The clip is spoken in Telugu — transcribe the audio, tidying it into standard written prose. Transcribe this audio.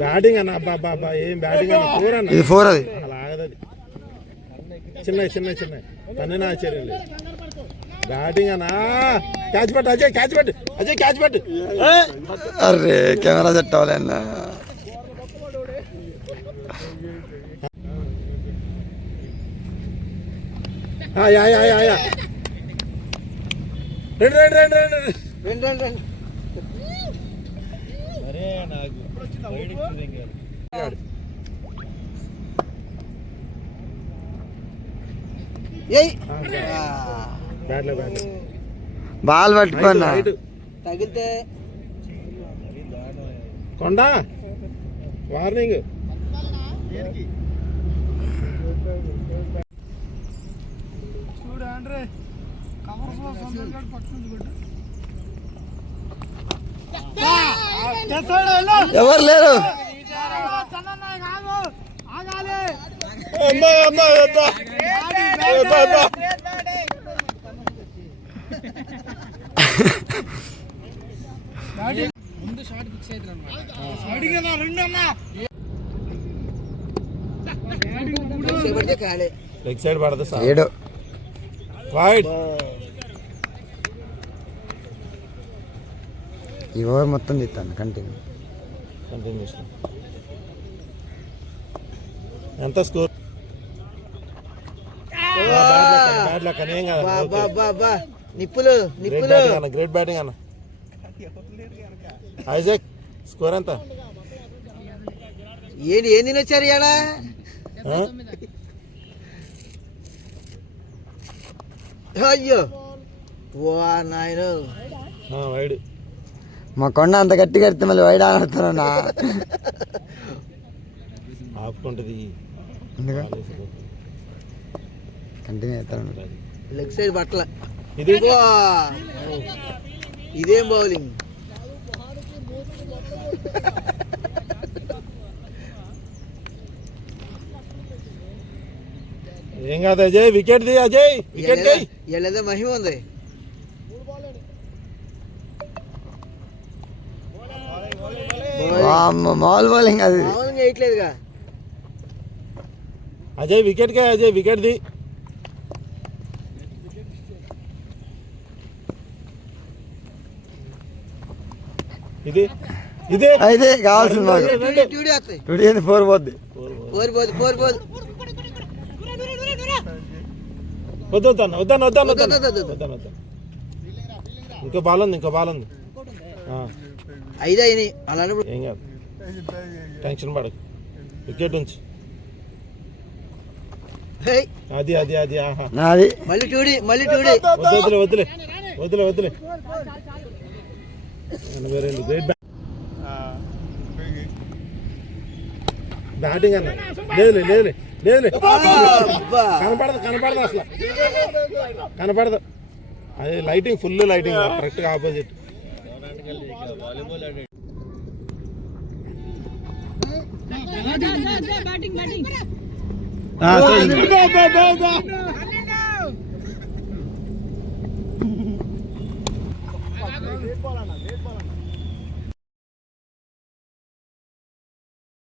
బ్యాటింగ్ అన్న అబ్బా ఏం బ్యాటింగ్ అన్న 4 అన్న. ఇది 4 అది. అలా ఆగదది. చిన్న పన్నెన ఆశ్చర్యం లేదు. బ్యాటింగ్ అన్న. క్యాచ్ పట్టు అజయ్, క్యాచ్ పట్టు. అరే కెమెరా సెట్ అవ్వాలి అన్న. యా రెండు. అరే నాకు బాల్ పట్టుకున్నా తగిలితే కొండ వార్నింగ్. ఎవరు లేరు. లెగ్ సైడ్ పడదు సార్. 7 వైడ్. ఈ ఓవర్ మొత్తం తీస్తాను కంటిన్యూ. ఎంత స్కోర్? బ్యాడ్ లక్ అని ఏం కాదు. నిప్పులు గ్రేట్ బ్యాటింగ్ అన్న. ఐజాక్ స్కోర్ ఎంత? ఏం తినొచ్చారు ఇవాళ? అయ్యో వా నాయన వైడ్. మా కొండ అంత గట్టి కడితే మళ్ళీ వైడ్ ఆడుతున్నా ఆపుకుంటుంది. కంటిన్యూ అవుతాను. లెగ్ సైడ్ పట్ల ఇది ఇదేం బౌలింగ్. ఏం కాదు Ajay, wicket the Ajay, wicket the. ఎల్లదో మహిమ ఉంది. మామూలు బౌలింగ్ అది. బౌలింగ్ వేయట్లేదుగా అజయ్, వికెట్ గా అజయ్, వికెట్ ది. ఇది అయితే కావాల్సింది మాకు. 4 పోద్ది. వద్దన్న. ఇంకో బాల్ ఉంది. 5 అయినాయి. అలా ఏం కాదు, టెన్షన్ పడకు. వికెట్ ఉంచు. అది మళ్ళీ టూడి. వద్దులే. 82. గ్రేట్ బ్యాటింగ్ అన్న. లేదు కనపడదు అసలు. అది లైటింగ్, ఫుల్ లైటింగ్, కరెక్ట్ గా ఆపోజిట్.